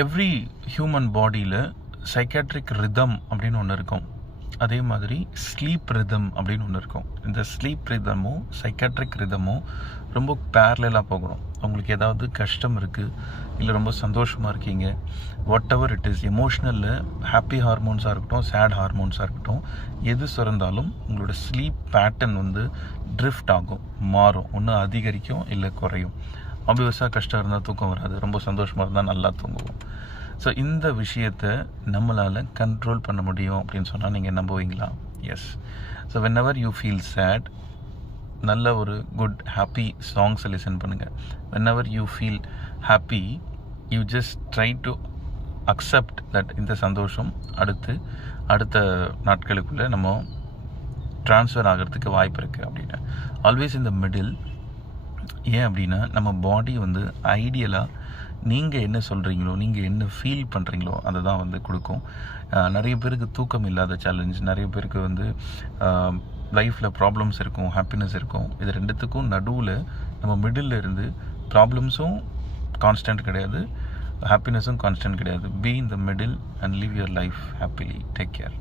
Every human பாடியில் psychiatric rhythm அப்படின்னு ஒன்று இருக்கும். அதே மாதிரி ஸ்லீப் ரிதம் அப்படின்னு ஒன்று இருக்கும். இந்த ஸ்லீப் ரிதமும் சைக்காட்ரிக் ரிதமும் ரொம்ப பேரலாக போகணும். உங்களுக்கு ஏதாவது கஷ்டம் இருக்குது இல்லை ரொம்ப சந்தோஷமாக இருக்கீங்க வாட் எவர் இட் இஸ் எமோஷ்னலில் ஹாப்பி ஹார்மோன்ஸாக இருக்கட்டும் சேட் ஹார்மோன்ஸாக இருக்கட்டும் எது சுரந்தாலும் உங்களோட ஸ்லீப் பேட்டர்ன் வந்து ட்ரிஃப்ட் ஆகும் மாறும். ஒன்று அதிகரிக்கும் இல்லை குறையும். ஆப்வியஸாக கஷ்டம் இருந்தால் தூக்கம் வராது. ரொம்ப சந்தோஷமாக இருந்தால் நல்லா தூங்குவோம். ஸோ இந்த விஷயத்தை நம்மளால் கண்ட்ரோல் பண்ண முடியும் அப்படின்னு சொன்னால் நீங்கள் நம்புவீங்களா? Yes so whenever you feel sad நல்ல ஒரு குட் ஹாப்பி சாங்ஸை லிசன் பண்ணுங்கள் whenever you feel happy you just try to accept that இந்த சந்தோஷம் அடுத்து அடுத்த நாட்களுக்குள்ளே நம்ம ட்ரான்ஸ்ஃபர் ஆகிறதுக்கு வாய்ப்பு இருக்குது அப்படின்னு. ஆல்வேஸ் இந்த மிடில் ஏன் அப்படின்னா நம்ம பாடி வந்து ஐடியலாக நீங்கள் என்ன சொல்கிறீங்களோ நீங்கள் என்ன ஃபீல் பண்ணுறீங்களோ அதை தான் வந்து கொடுக்கும். நிறைய பேருக்கு தூக்கம் இல்லாத சேலஞ்ச் நிறைய பேருக்கு வந்து லைஃப்பில் ப்ராப்ளம்ஸ் இருக்கும் ஹாப்பினஸ் இருக்கும். இது ரெண்டுத்துக்கும் நடுவில் நம்ம மிடில் இருந்து ப்ராப்ளம்ஸும் கான்ஸ்டன்ட் கிடையாது ஹாப்பினஸும் கான்ஸ்டன்ட் கிடையாது. Be in the middle and live your life happily take care